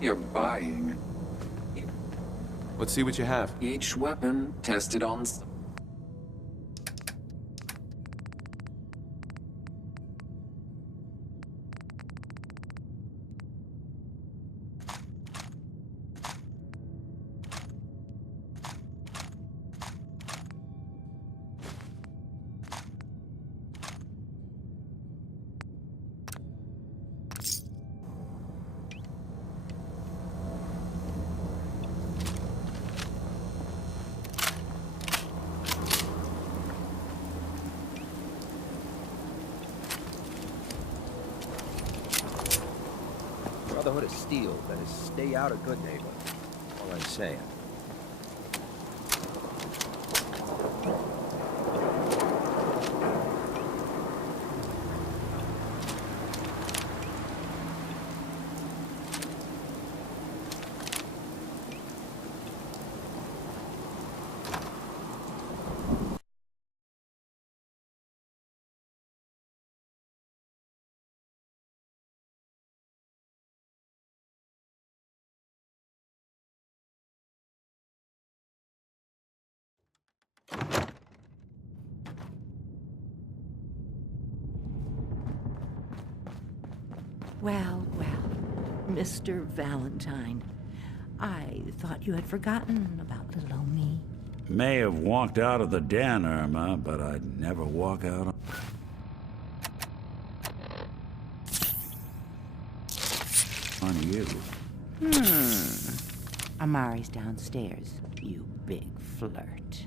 You're buying. Let's see what you have. Each weapon tested on... Brotherhood of Steel, better stay out of good neighbor. All I'm saying. Well, Mr. Valentine, I thought you had forgotten about little old me. May have walked out of the den, Irma, but I'd never walk out on you. Amari's downstairs, you big flirt.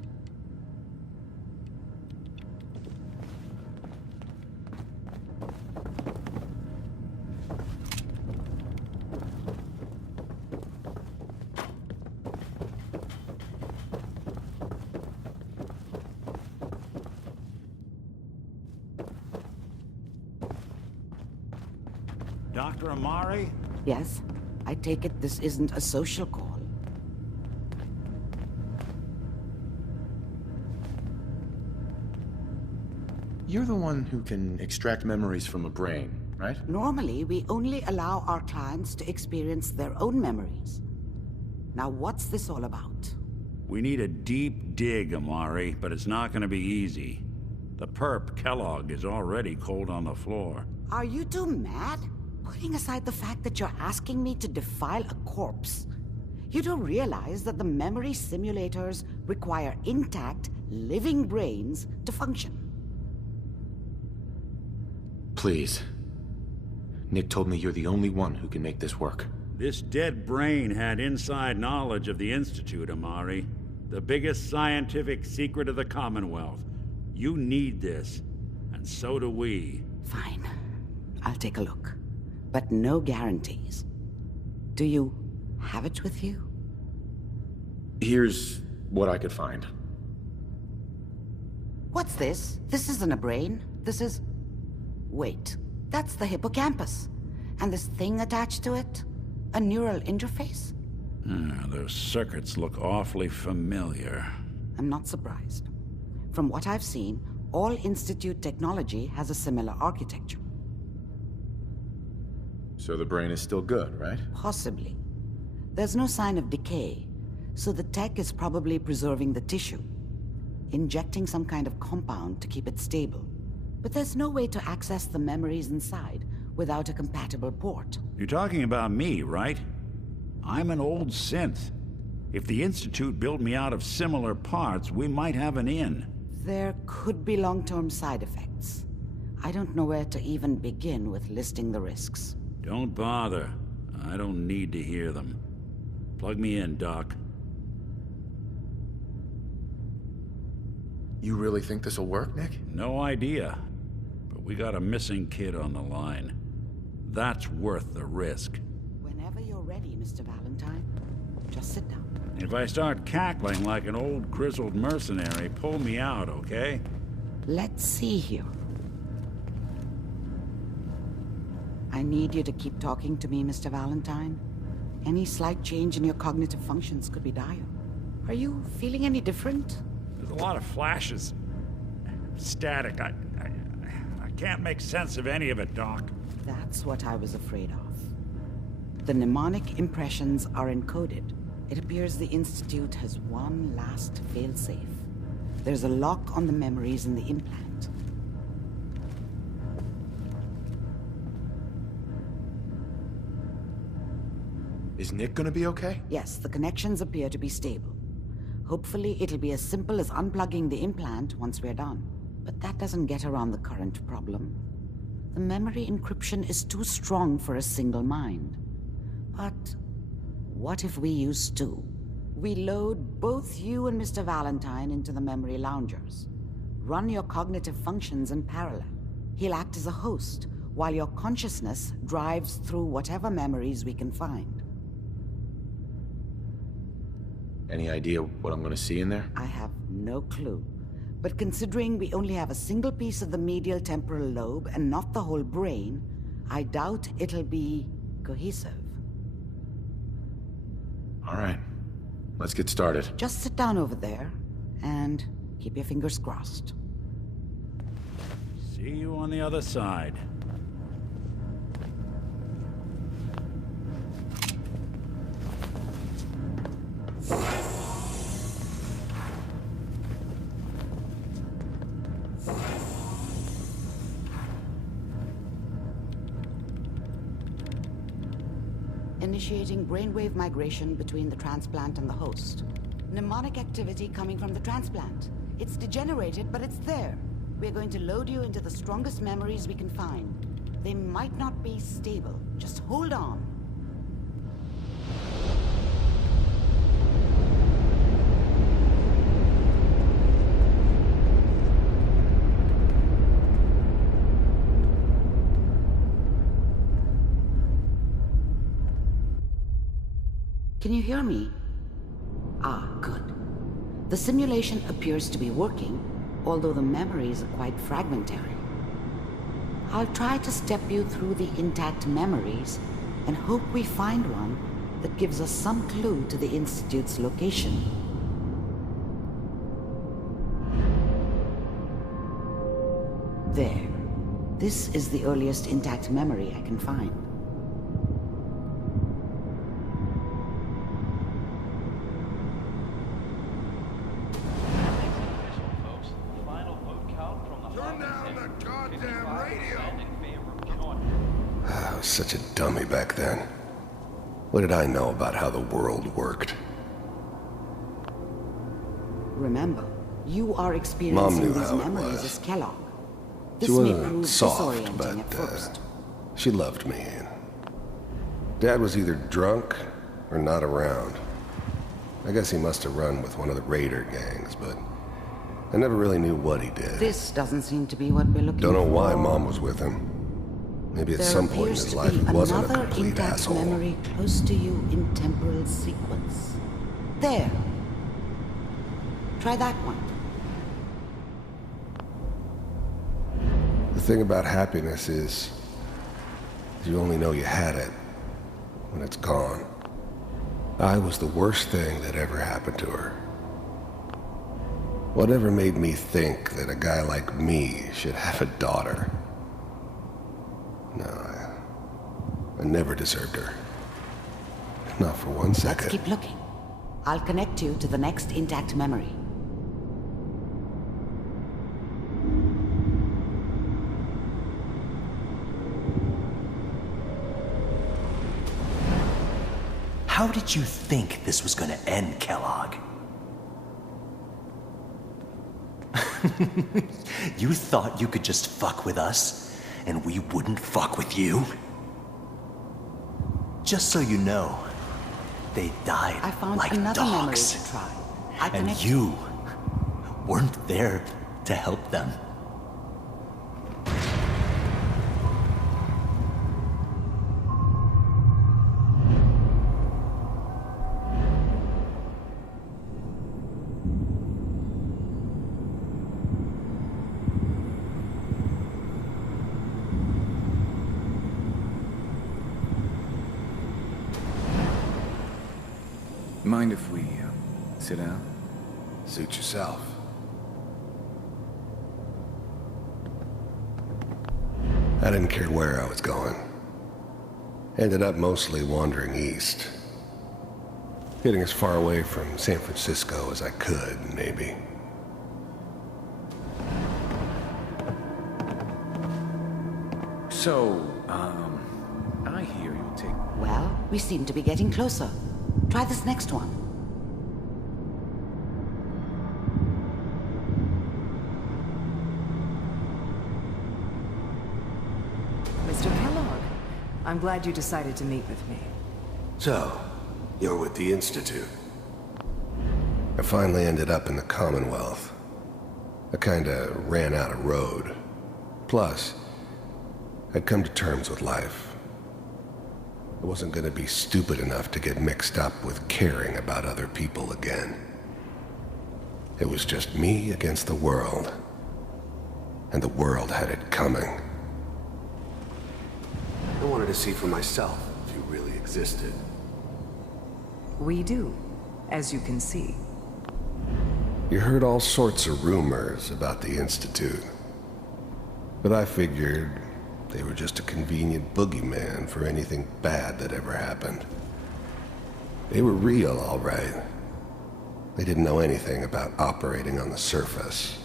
Dr. Amari? Yes? I take it this isn't a social call. You're the one who can extract memories from a brain, right? Normally, we only allow our clients to experience their own memories. Now, what's this all about? We need a deep dig, Amari, but it's not gonna be easy. The perp, Kellog, is already cold on the floor. Are you two mad? Putting aside the fact that you're asking me to defile a corpse, you do realize that the memory simulators require intact, living brains to function. Please. Nick told me you're the only one who can make this work. This dead brain had inside knowledge of the Institute, Amari. The biggest scientific secret of the Commonwealth. You need this, and so do we. Fine. I'll take a look. But no guarantees. Do you have it with you? Here's what I could find. What's this? This isn't a brain. This is... Wait, that's the hippocampus. And this thing attached to it? A neural interface? Those circuits look awfully familiar. I'm not surprised. From what I've seen, all Institute technology has a similar architecture. So the brain is still good, right? Possibly. There's no sign of decay, so the tech is probably preserving the tissue, injecting some kind of compound to keep it stable. But there's no way to access the memories inside without a compatible port. You're talking about me, right? I'm an old synth. If the Institute built me out of similar parts, we might have an in. There could be long-term side effects. I don't know where to even begin with listing the risks. Don't bother. I don't need to hear them. Plug me in, Doc. You really think this'll work, Nick? No idea. But we got a missing kid on the line. That's worth the risk. Whenever you're ready, Mr. Valentine, just sit down. If I start cackling like an old grizzled mercenary, pull me out, okay? Let's see here. I need you to keep talking to me, Mr. Valentine. Any slight change in your cognitive functions could be dire. Are you feeling any different? There's a lot of flashes. Static. I can't make sense of any of it, Doc. That's what I was afraid of. The mnemonic impressions are encoded. It appears the Institute has one last failsafe. There's a lock on the memories in the implant. Is Nick gonna be okay? Yes, the connections appear to be stable. Hopefully, it'll be as simple as unplugging the implant once we're done. But that doesn't get around the current problem. The memory encryption is too strong for a single mind. But what if we use two? We load both you and Mr. Valentine into the memory loungers. Run your cognitive functions in parallel. He'll act as a host, while your consciousness drives through whatever memories we can find. Any idea what I'm gonna see in there? I have no clue. But considering we only have a single piece of the medial temporal lobe and not the whole brain, I doubt it'll be cohesive. All right, let's get started. Just sit down over there and keep your fingers crossed. See you on the other side. Initiating brainwave migration between the transplant and the host. Mnemonic activity coming from the transplant. It's degenerated, but it's there. We're going to load you into the strongest memories we can find. They might not be stable. Just hold on. Can you hear me? Ah, good. The simulation appears to be working, although the memories are quite fragmentary. I'll try to step you through the intact memories and hope we find one that gives us some clue to the Institute's location. There. This is the earliest intact memory I can find. Such a dummy back then. What did I know about how the world worked? Remember, you are Mom experiencing knew these how it memories was. as Kellog. This She may wasn't prove soft, disorienting but at first. she loved me. And Dad was either drunk or not around. I guess he must have run with one of the raider gangs, but I never really knew what he did. This doesn't seem to be what we're looking for. Don't know why Mom was with him. Maybe at some point in his life he wasn't a another complete intact asshole. memory close to you in temporal sequence. There. Try that one. The thing about happiness is you only know you had it when it's gone. I was the worst thing that ever happened to her. Whatever made me think that a guy like me should have a daughter? No, I never deserved her. Not for 1 Let's second. keep looking. I'll connect you to the next intact memory. How did you think this was gonna end, Kellogg? You thought you could just fuck with us, and we wouldn't fuck with you? Just so you know, they died I found like another memory dogs. to try. I And connect you weren't there to help them. Mind if we sit down? Suit yourself. I didn't care where I was going. Ended up mostly wandering east. Getting as far away from San Francisco as I could, maybe. So, I hear you take... Well, we seem to be getting closer. Try this next one. Mr. Kellogg, I'm glad you decided to meet with me. So, you're with the Institute. I finally ended up in the Commonwealth. I kinda ran out of road. Plus, I'd come to terms with life. I wasn't gonna be stupid enough to get mixed up with caring about other people again. It was just me against the world. And the world had it coming. I wanted to see for myself if you really existed. We do, as you can see. You heard all sorts of rumors about the Institute. But I figured they were just a convenient boogeyman for anything bad that ever happened. They were real, all right. They didn't know anything about operating on the surface.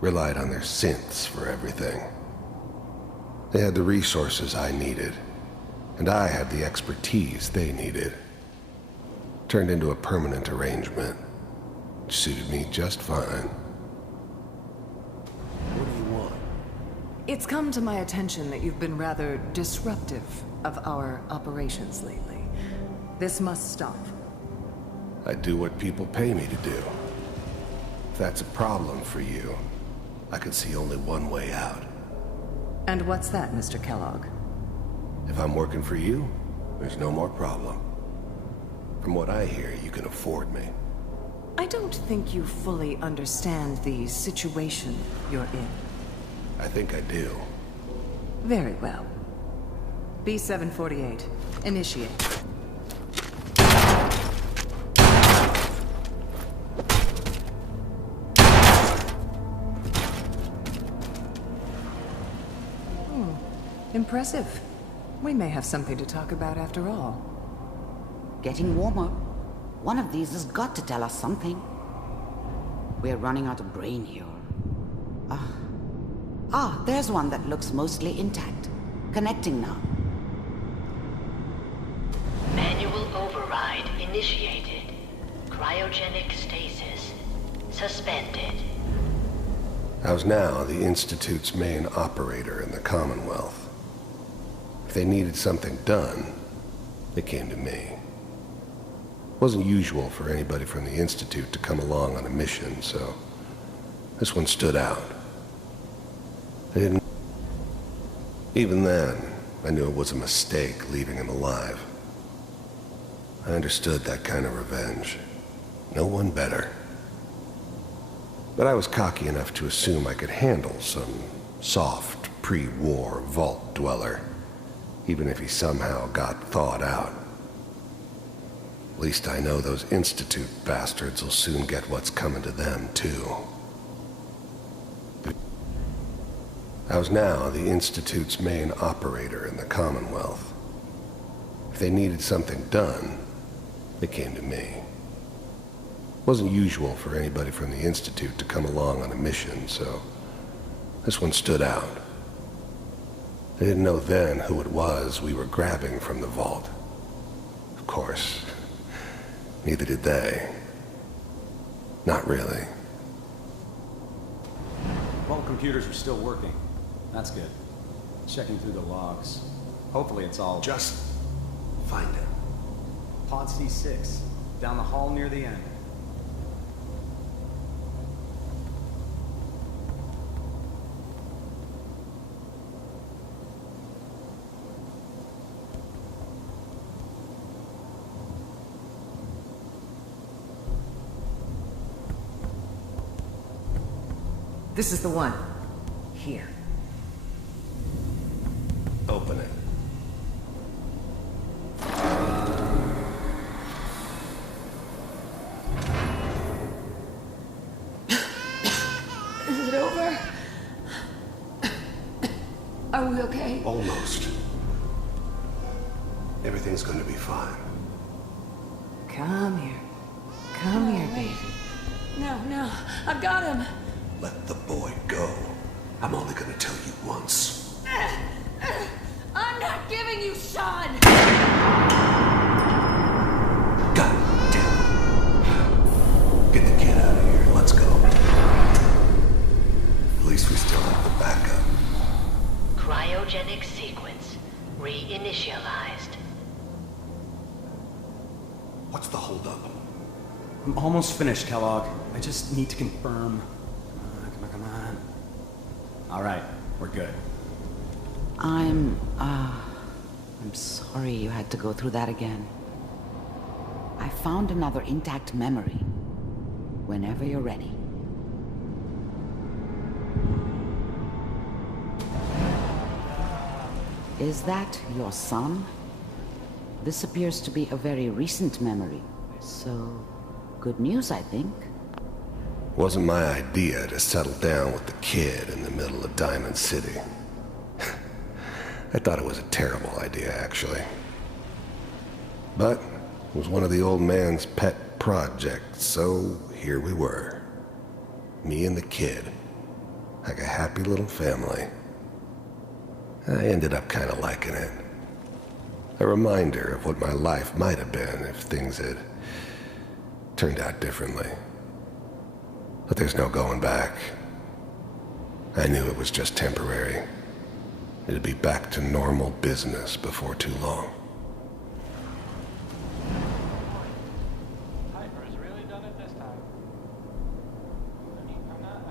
Relied on their synths for everything. They had the resources I needed, and I had the expertise they needed. Turned into a permanent arrangement, which suited me just fine. What do you want? It's come to my attention that you've been rather disruptive of our operations lately. This must stop. I do what people pay me to do. If that's a problem for you, I can see only one way out. And what's that, Mr. Kellogg? If I'm working for you, there's no more problem. From what I hear, you can afford me. I don't think you fully understand the situation you're in. I think I do. Very well. B-748, initiate. Impressive. We may have something to talk about after all. Getting warmer. One of these has got to tell us something. We're running out of brain here. There's one that looks mostly intact. Connecting now. Manual override initiated. Cryogenic stasis suspended. I was now the Institute's main operator in the Commonwealth. If they needed something done, they came to me. It wasn't usual for anybody from the Institute to come along on a mission, so this one stood out. I didn't... Even then, I knew it was a mistake leaving him alive. I understood that kind of revenge. No one better. But I was cocky enough to assume I could handle some soft, pre-war vault dweller, even if he somehow got thawed out. At least I know those Institute bastards will soon get what's coming to them, too. I was now the Institute's main operator in the Commonwealth. If they needed something done, they came to me. It wasn't usual for anybody from the Institute to come along on a mission, so this one stood out. I didn't know then who it was we were grabbing from the vault. Of course, neither did they. Not really. Vault computers are still working. That's good. Checking through the logs. Hopefully it's all... Just find it. Pod C6, down the hall near the end. This is the one. Here. Open it. Is it over? Are we okay? Almost. Everything's gonna be fine. Come here. Come here, baby. No, I've got him. Let the boy go. I'm only gonna tell you once. I'm not giving you Sean! God damn it. Get the kid out of here. Let's go. At least we still have the backup. Cryogenic sequence reinitialized. What's the holdup? I'm almost finished, Kellogg. I just need to confirm. Come on. All right, we're good. I'm sorry you had to go through that again. I found another intact memory. Whenever you're ready. Is that your son? This appears to be a very recent memory. So, good news, I think. Wasn't my idea to settle down with the kid in the middle of Diamond City. I thought it was a terrible idea, actually. But it was one of the old man's pet projects, so here we were. Me and the kid. Like a happy little family. I ended up kind of liking it. A reminder of what my life might have been if things had turned out differently. But there's no going back. I knew it was just temporary. It'd be back to normal business before too long. Piper's really done it this time. I mean, I'm not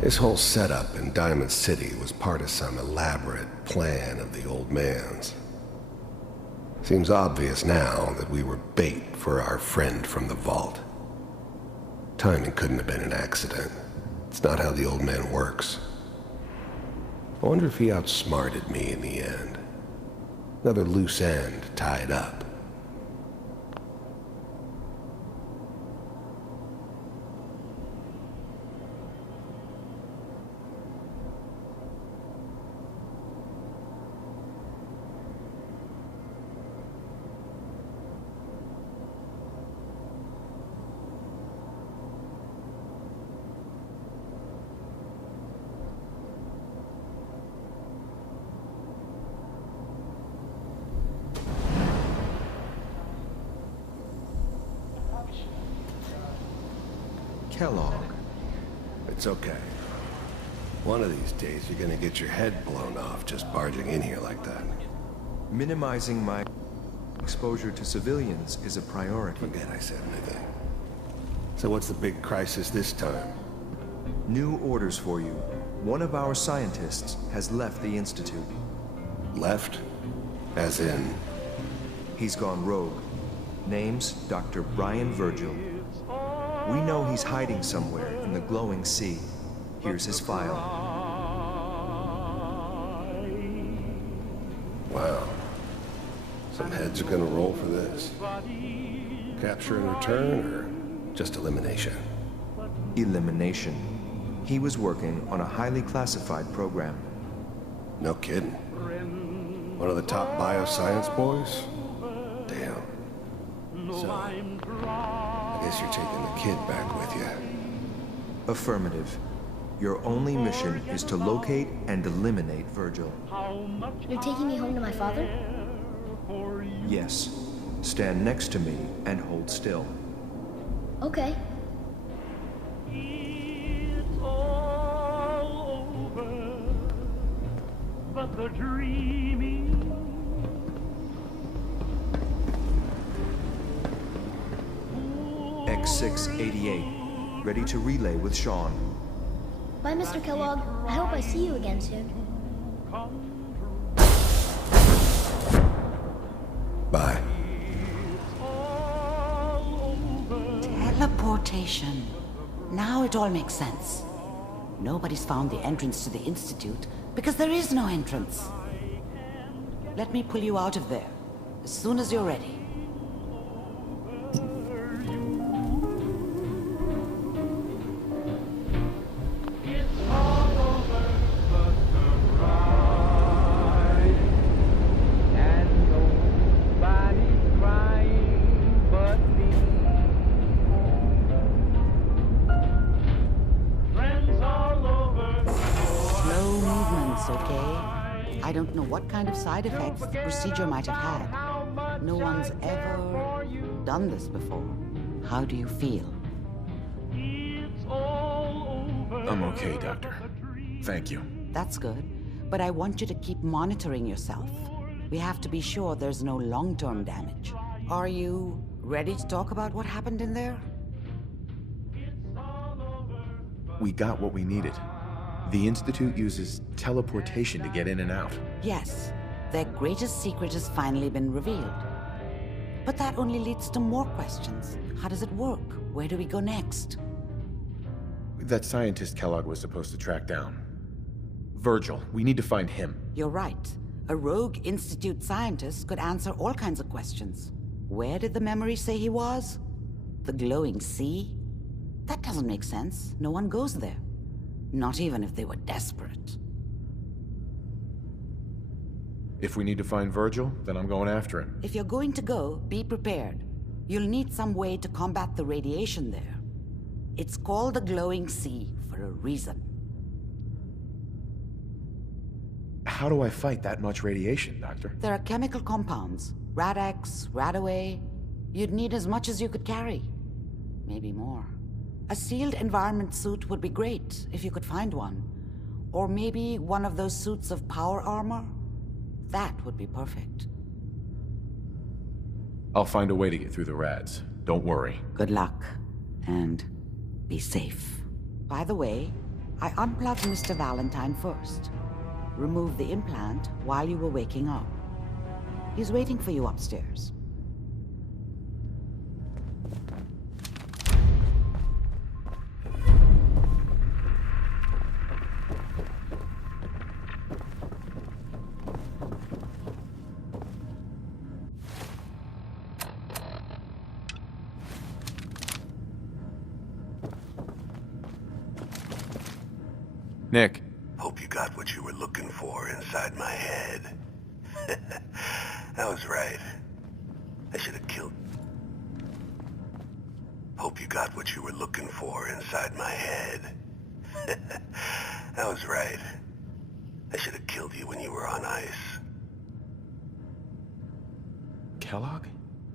This whole setup in Diamond City was part of some elaborate plan of the old man's. Seems obvious now that we were bait for our friend from the vault. Timing couldn't have been an accident. It's not how the old man works. I wonder if he outsmarted me in the end. Another loose end tied up. Kellog. It's okay. One of these days you're gonna get your head blown off just barging in here like that. Minimizing my exposure to civilians is a priority. Forget I said anything. So what's the big crisis this time? New orders for you. One of our scientists has left the Institute. Left? As in? He's gone rogue. Name's Dr. Brian Virgil. We know he's hiding somewhere in the glowing sea. Here's his file. Wow. Some heads are gonna roll for this. Capture and return, or just elimination? Elimination. He was working on a highly classified program. No kidding. One of the top bioscience boys? Damn. So, I guess you're taking the kid back with you. Affirmative. Your only mission is to locate and eliminate Virgil. You're taking me home to my father? Yes. Stand next to me and hold still. Okay. but the dreaming. X688, ready to relay with Sean. Bye, Mr. Kellogg. I hope I see you again soon. Bye. Teleportation. Now it all makes sense. Nobody's found the entrance to the Institute because there is no entrance. Let me pull you out of there as soon as you're ready. It's all kind of side effects the procedure might have had. No one's ever done this before. How do you feel? I'm okay, Doctor. Thank you. That's good, but I want you to keep monitoring yourself. We have to be sure there's no long-term damage. Are you ready to talk about what happened in there? We got what we needed. The Institute uses teleportation to get in and out. Yes, their greatest secret has finally been revealed. But that only leads to more questions. How does it work? Where do we go next? That scientist Kellogg was supposed to track down. Virgil, we need to find him. You're right. A rogue Institute scientist could answer all kinds of questions. Where did the memory say he was? The glowing sea? That doesn't make sense. No one goes there. Not even if they were desperate. If we need to find Virgil, then I'm going after him. If you're going to go, be prepared. You'll need some way to combat the radiation there. It's called the glowing sea for a reason. How do I fight that much radiation, Doctor? There are chemical compounds. Rad-X, Radaway. You'd need as much as you could carry. Maybe more. A sealed environment suit would be great, if you could find one. Or maybe one of those suits of power armor? That would be perfect. I'll find a way to get through the rads. Don't worry. Good luck. And be safe. By the way, I unplugged Mr. Valentine first. Remove the implant while you were waking up. He's waiting for you upstairs. Nick. Hope you got what you were looking for inside my head. I was right. I should have killed... Hope you got what you were looking for inside my head. I was right. I should have killed you when you were on ice. Kellogg?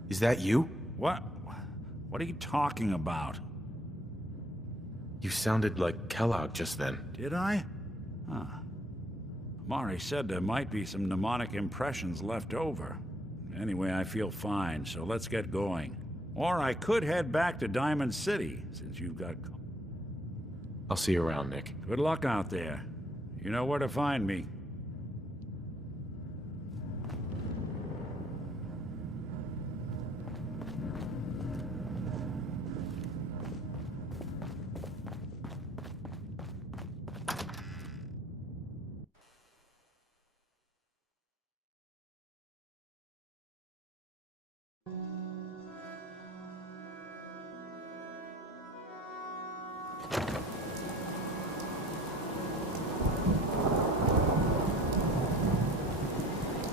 Is that you? What? What are you talking about? You sounded like Kellogg just then. Did I? Huh. Mari said there might be some mnemonic impressions left over. Anyway, I feel fine, so let's get going. Or I could head back to Diamond City, since you've got... I'll see you around, Nick. Good luck out there. You know where to find me.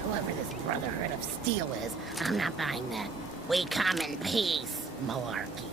Whoever this Brotherhood of Steel is, I'm not buying that. We come in peace, malarkey.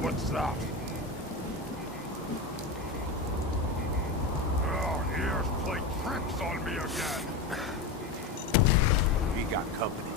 What's that? Oh, ears play tricks on me again. We got company.